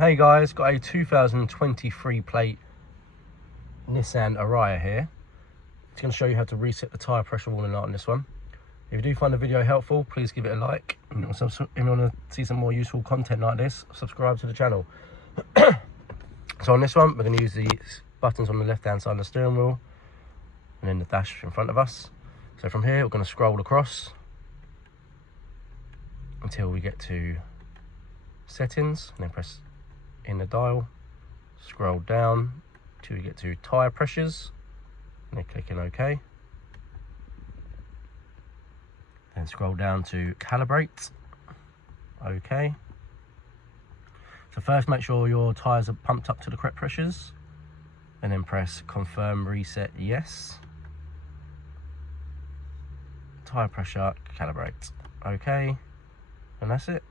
Hey guys, got a 2023 plate Nissan Ariya here. It's going to show you how to reset the tyre pressure warning light on this one. If you do find the video helpful, please give it a like. And also, if you want to see some more useful content like this, subscribe to the channel. So on this one, we're going to use these buttons on the left hand side of the steering wheel and then the dash in front of us. So from here, we're going to scroll across until we get to settings, and then press in the dial, scroll down till we get to tyre pressures, and then clicking OK. Then scroll down to calibrate. OK. So first, make sure your tyres are pumped up to the correct pressures, and then press confirm reset yes. Tyre pressure, calibrate. OK. And that's it.